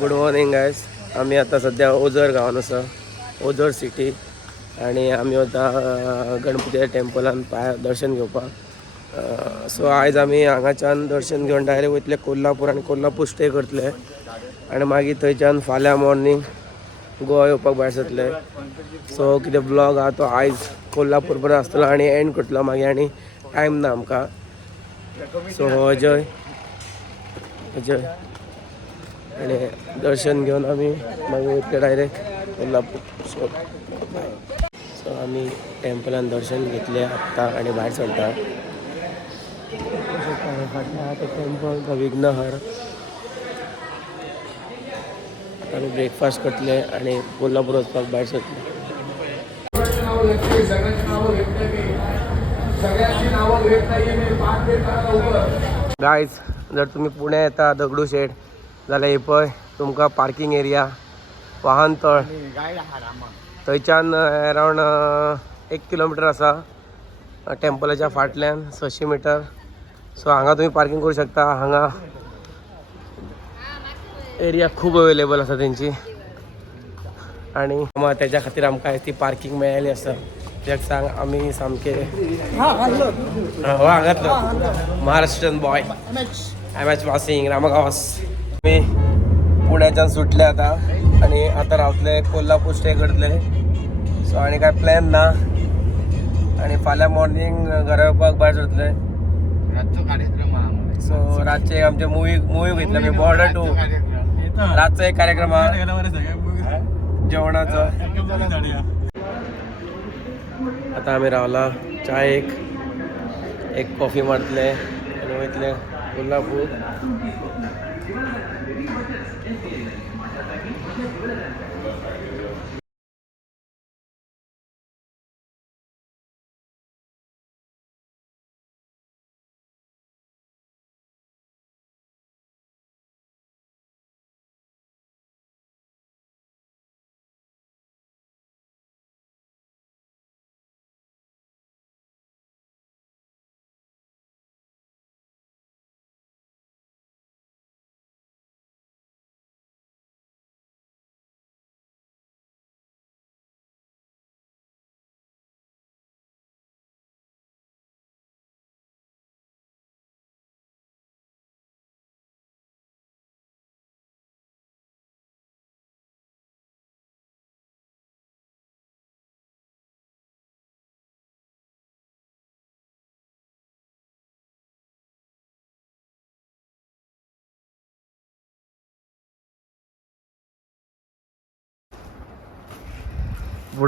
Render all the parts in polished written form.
Good morning guys. आम्ही आता सध्या ओझर गावान आसा, ओझर सिटी. आणि आम्ही आता गणपतीच्या टेम्पलान दर्शन घेवपाक. सो आयज आमी हांगाच्यान दर्शन घेवन डायरेक्ट वयतले कोल्हापूर आनी कोल्हापूर स्टे करतले आनी मागीर थंयच्यान फाल्यां मॉर्निंग गोवा येवपाक भायर सरतले. सो कितें ब्लॉग आहा तो आयज कोल्हापूर पर्यंत आसतलो आनी एंड करतलो मागीर, आनी टायम ना आमकां. सो अजय आणि दर्शन घेऊन आम्ही मागीर वयतले डायरेक्ट कोल्हापूर. सो आम्ही टेम्पलान दर्शन घेतले आत्ता आणि भायर सरता. फाटल्यान आतां टेम्पल विघ्नहर. आमी ब्रेकफास्ट करतले आणि कोल्हापूर वचपाक भायर सरतले. गायज, जर तुम्ही पुणे येता दगडूशेठ जाल्यार हे पळय तुमकां पार्किंग एरिया, वाहन तळ. थंयच्यान अरावंड 1 किलोमिटर आसा टेम्पलाच्या फाटल्यान 600 मिटर. सो हांगा तुम्ही पार्किंग करू शकता. हांगा एरिया खूब अवेलेबल आसा तेंची आणि त्याच्या खातीर आमकां ती पार्किंग मेळ्ळी आसा. त्याक सांग आमी सामके हांगातलो महाराष्ट्रीयन बॉय MH पासिंग रामगावस. आमी पुण्याच्यान सुटले आता आणि आता रावतले कोल्हापूर स्टे करतले. सो आनी काय प्लॅन ना आणि फाल्यां मॉर्निंग घरा येवपाक भायर सरतले. सो रातचे आमचे मुवी घेतले आमी बॉर्डर टू. रातचो एक कार्यक्रम आहा जेवणाचो. आता आम्ही रावला चाय एक कॉफी मारतले आणि वयतले कोल्हापूर.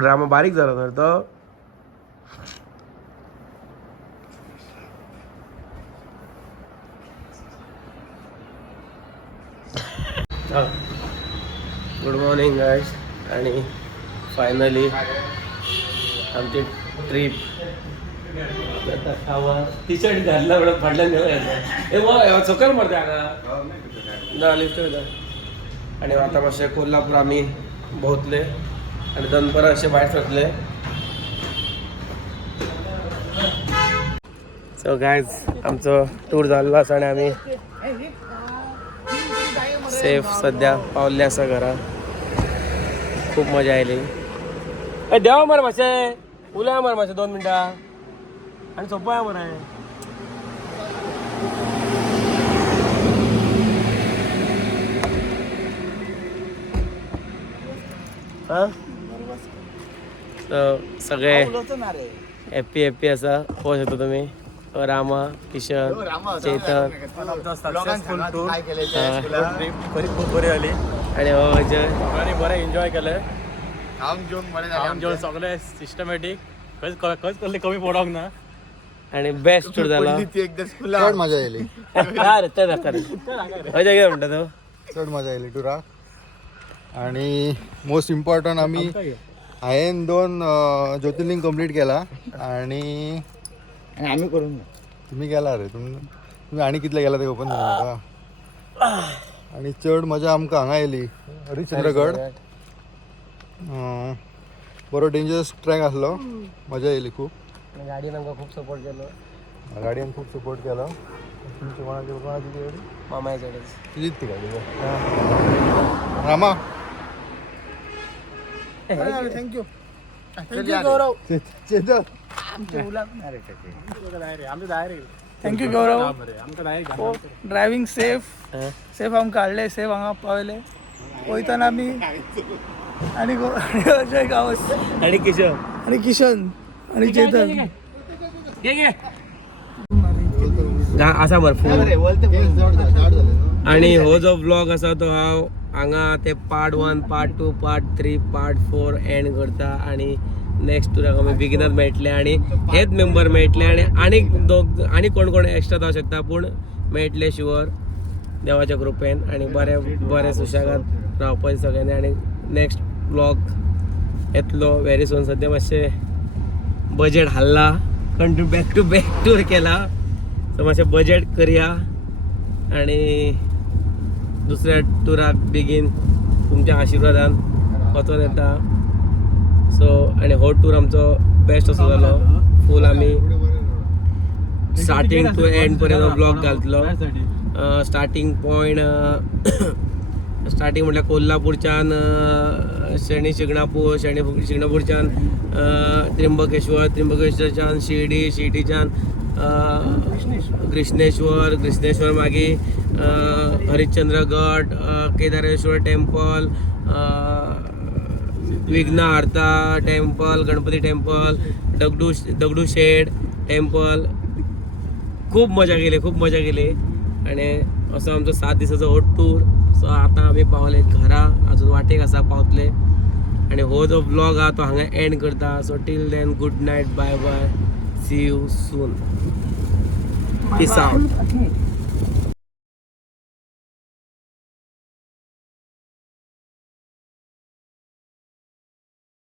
ड्रामा बारीक झाला तर तो. Good morning guys. आणि फायनली आमची ट्रीप. टी शर्ट घातला म्हणून फाटल्यान घेऊन चोकर मरते हांगा लिफ्ट वयता. आणि आता मातशें कोल्हापूर आमी भोंवतले आणि दनपरां अशें भायर सरतले. सो गायज आमचो टूर जाल्लो आसा आणि आमी सेफ सद्या पावल्ले आसा घरा. खूप मजा आयली. देवा मरे मातशें उलया मरे मातशें 2 मिनटां आनी सोंपया मरे. सगळे हॅप्पी आसा. पळोवंक शकता तुमी. रामा, किशन, चेतन खूप बरी जाली. आणि अजय बरें एन्जॉय केलें. खावंक जेवण सगळें सिस्टमॅटीक. खंयच कसली कमी पडोंक ना आणि बेस्ट टूर जाला. चड मजा येयली. अजय कितें म्हणटा तो? चड मजा येयली टुराक. आणि मोस्ट इम्पॉर्टंट आमी हांवें 2 ज्योतिर्लिंग कंप्लीट केला आणि आम्ही करून तुम्ही गेला रे. तुम्ही आणि कितले गेला ते ओपन म्हाका. आणि चड मजा आमकां हांगा येयली हरिश्चंद्रगड. बरो डेंजरस ट्रॅक आसलो. मजा येयली खूप. गाडयेन आमकां खूप सपोर्ट केलो. गाडयेन खूप सपोर्ट केलो. तुमची कोणाची गाडी मामाच्याकडेच. तुझीच ती गाडी रामा थँक्यू गौरव. चेतन थँक्यू गौरव. ड्रायव्हिंग सेफ आमकां काडले, सेफ हांगा पावले. वयताना आमी आणि अजय गावस आणि किशोर आणि किशन आणि चेतन. असा भरपूर. आणि हो जो ब्लॉग असा तो हांव हांगा ते part 1, part 2, part 3, part 4 end करता. आणि नेक्स्ट टुराक आमी बिगिनर मेळटले आणि हेच मेंबर मेळटले आणि कोण कोण एक्स्ट्रा जावं शकता पूण मेळटले शुअर देवाच्या कृपेन. आणि बरे सुशेगाद रावपाचें सगळ्यांनी. आणि नेक्स्ट ब्लॉग येतलो व्हेरी सून. सद्या मातशें बजेट हाल्ला कारण बॅक टू टूर केला सो मातशें बजेट करया आणि दुसऱ्या टुराक बेगीन तुमच्या आशिर्वादान वचून येता. सो आणि हो टूर आमचो बेस्ट असो जालो. फूल आमी स्टार्टींग टू एंड पर्यंत ब्लॉग घालतलो. स्टार्टींग पॉयंट स्टार्टींग म्हटल्यार कोल्हापूरच्यान शनी शिंगणापूरच्यान त्र्यंबकेश्वरच्यान शिर्डीच्यान कृष्णेश्वर मागीर Harishchandragad, Kedareshwar temple, Vighnaharta temple, Ganpati temple, Dagdusheth temple. खूप मजा केली आणि असो आमचो 7 दिसाचो हो टूर. सो आतां आमी पावले घरा, अजून वाटेक आसा पावतले. आणि हो जो ब्लॉग हा तो हांगा एंड करता. So till then good night, bye bye, see you soon, peace out.